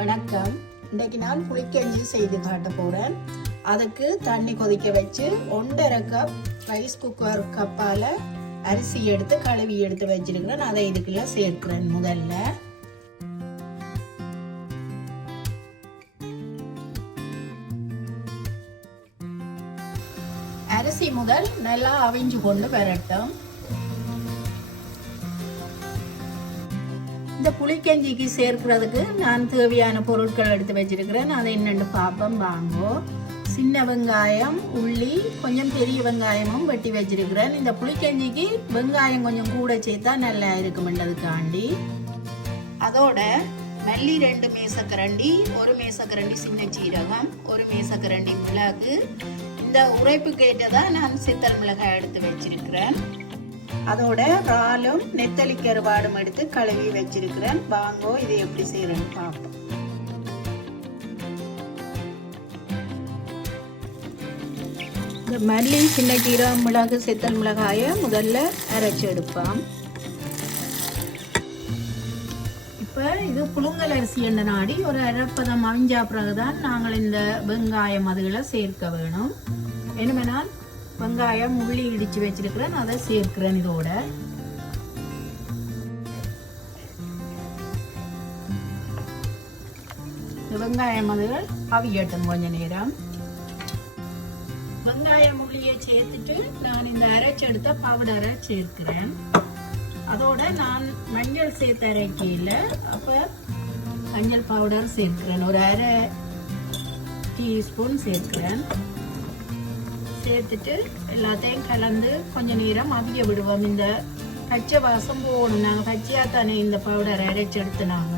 வணக்கம். இன்றைக்கு நான் புளிக்கஞ்சி செய்து காட்ட போகிறேன். அதுக்கு தண்ணி கொதிக்க வச்சு 1.5 கப் ரைஸ் குக்கர் கப்பால் அரிசி எடுத்து கழுவி எடுத்து வச்சிருக்கிறேன். அதை இதுக்குள்ள சேர்க்கிறேன். முதல்ல அரிசி முதல் நல்லா அவிஞ்சு கொண்டு வரட்டும். இந்த புளிக்கஞ்சிக்கு சேர்க்கிறதுக்கு நான் தேவையான பொருட்கள் எடுத்து வச்சிருக்கிறேன். அதை என்னென்னு பார்ப்போம் வாங்கோ. சின்ன வெங்காயம், உள்ளி, கொஞ்சம் பெரிய வெங்காயமும் வெட்டி வச்சிருக்கிறேன். இந்த புளிக்கஞ்சிக்கு வெங்காயம் கொஞ்சம் கூட சேர்த்தா நல்லா இருக்குமென்றதுக்காண்டி. அதோட மல்லி 2 மேசக்கரண்டி, 1 மேசக்கரண்டி சின்ன சீரகம், 1 மேசக்கரண்டி மிளகு. இந்த உரைப்புக்கு ஏற்றதான் நான் சித்தல் மிளகாய் எடுத்து வச்சிருக்கிறேன். அதோட இறாலும் நெத்தலி கருவாடும் எடுத்து கழுவி வச்சிருக்கிறேன். வாங்கோ இதை எப்படி செய்யறேன்னு பார்ப்போம். இந்த மல்லி, சின்ன சீரகம், மிளகு, சித்தல் மிளகாயை முதல்ல அரைச்சி எடுப்போம். இப்போ இது புழுங்கல் அரிசி எண்ணெய் நாடி ஒரு அரைப்பதம் அவிஞ்சா பிறகுதான் நாங்கள் இந்த வெங்காயம் அதுகளை சேர்க்க வேணும். என்னமென்னால் வெங்காயம், உள்ளி இடிச்சு வச்சிருக்கிறேன், அதை சேர்க்கிறேன். இதோட வெங்காயம் அதுகள் அவியட்டும் கொஞ்ச நேரம். வெங்காயம் உள்ளியை சேர்த்துட்டு நான் இந்த அரைச்செடுத்த பவுடரை சேர்க்கிறேன். அதோட நான் மஞ்சள் சேர்த்து அரைக்கையில் அப்ப மஞ்சள் பவுடர் சேர்க்கிறேன். ஒரு 1/2 டீஸ்பூன் சேர்க்கிறேன். சேர்த்துட்டு எல்லாத்தையும் கலந்து கொஞ்ச நேரம் அவிய விடுவோம். இந்த பச்சை வாசம் போகணும். நாங்கள் பச்சையாக தானே இந்த பவுடரை அரைச்சி எடுத்துனாங்க.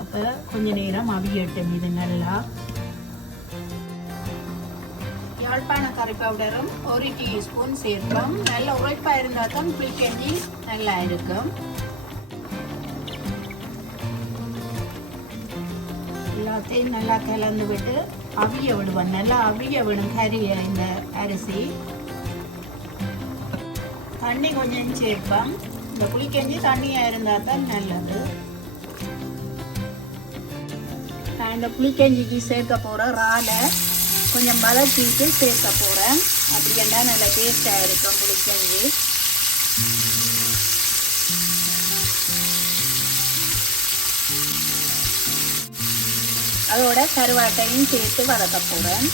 அப்போ கொஞ்ச நேரம் அவியட்டும். இது நல்லா யாழ்ப்பாண கறி பவுடரும் 1 டீஸ்பூன் சேர்ப்போம். நல்ல உரைப்பாக இருந்தால் தான் புளிக்கஞ்சி நல்லா இருக்கும். எல்லாத்தையும் நல்லா கலந்து விட்டு அவிய விடுவோம். நல்லா அவிய விடும் கறியை இந்த அரிசி. தண்ணி கொஞ்சம் சேர்ப்போம். இந்த புளிக்கஞ்சி தண்ணியாக இருந்தால் தான் நல்லது. நான் இந்த புளிக்கஞ்சிக்கு சேர்க்க போகிற இறாலை கொஞ்சம் வதக்கிட்டு சேர்க்க போகிறேன். அப்படி என்ன நல்ல டேஸ்டாக இருக்கும் புளிக்கஞ்சி. அதோட கருவாட்டையும் சேர்த்து வதக்க போகிறேன்.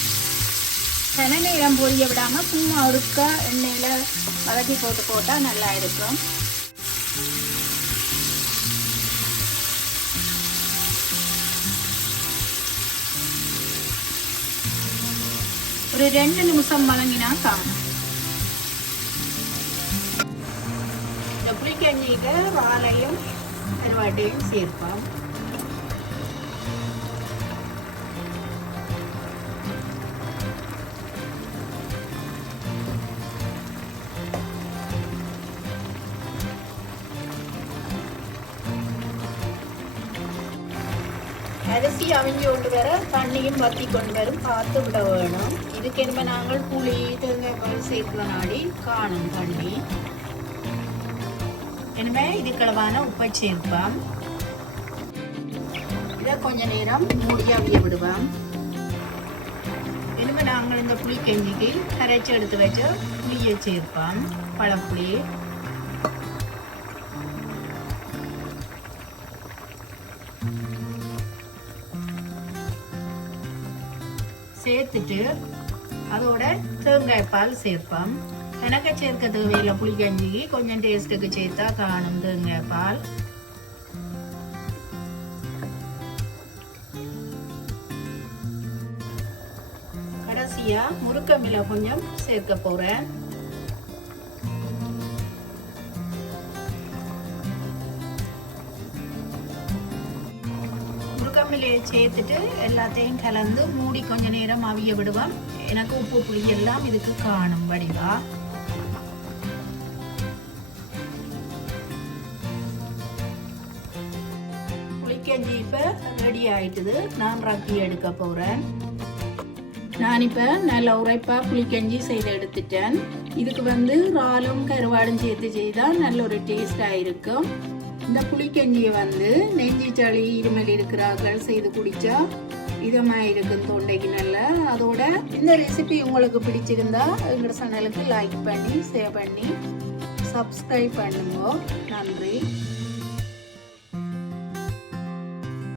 கன நேரம் பொரிய விடாமல் சும்மா ஒருக்க எண்ணெயில் வதக்கி போட்டால் நல்லா இருக்கும். ஒரு 2 நிமிஷம் வதங்கினா காணும். இந்த புளிக்கஞ்சிக்கு வாழையும் கருவாட்டையும் சேர்ப்போம். அரிசி அவிஞ்சு கொண்டு வர தண்ணியும் வத்தி கொண்டு வரும். பார்த்து விட வேணும். இதுக்கு என்ன நாங்கள் புளி, தேங்காய் பால் சேர்க்கிற நாடி காணும் தண்ணி. எனவே இதுக்களவான உப்பை சேர்ப்போம். இதை கொஞ்ச நேரம் மூடி அவிய விடுவோம். இனிமே நாங்கள் இந்த புளிக்கஞ்சிக்கு கரைச்சி எடுத்து வச்ச புளியை சேர்ப்போம். பழப்புளி சேர்த்துட்டு அதோட தேங்காய் பால் சேர்ப்போம். எனக்கு சேர்க்க தேவையில்லை. புளிக்கஞ்சிக்கு கொஞ்சம் டேஸ்ட்டுக்கு சேர்த்தா காணும் தேங்காய் பால். கடைசியா முருங்கமிள கொஞ்சம் சேர்க்க போறேன். முருங்கமிலையை சேர்த்துட்டு எல்லாத்தையும் கலந்து மூடி கொஞ்ச நேரம் அவிய விடுவோம். எனக்கு உப்பு புளி எல்லாம் இதுக்கு காணும் வடிவா. புளிக்கஞ்சி இப்ப ரெடி ஆயிட்டுது. நான் ரக்கி எடுக்க போறேன். நான் இப்போ நல்ல உரைப்பாக புளிக்கஞ்சி செய்து எடுத்துட்டேன். இதுக்கு இறாலும் கருவாடும் சேர்த்து செய்தால் நல்ல ஒரு டேஸ்டாக இருக்கும். இந்த புளிக்கஞ்சியை வந்து நெஞ்சு சளி இருமல் இருக்கிறார்கள் செய்து குடிச்சா இதமாக இருக்கும் தொண்டைக்கு நல்லா. அதோட இந்த ரெசிபி உங்களுக்கு பிடிச்சிருந்தா எங்களோட சேனலுக்கு லைக் பண்ணி ஷேர் பண்ணி சப்ஸ்கிரைப் பண்ணுங்க. நன்றி.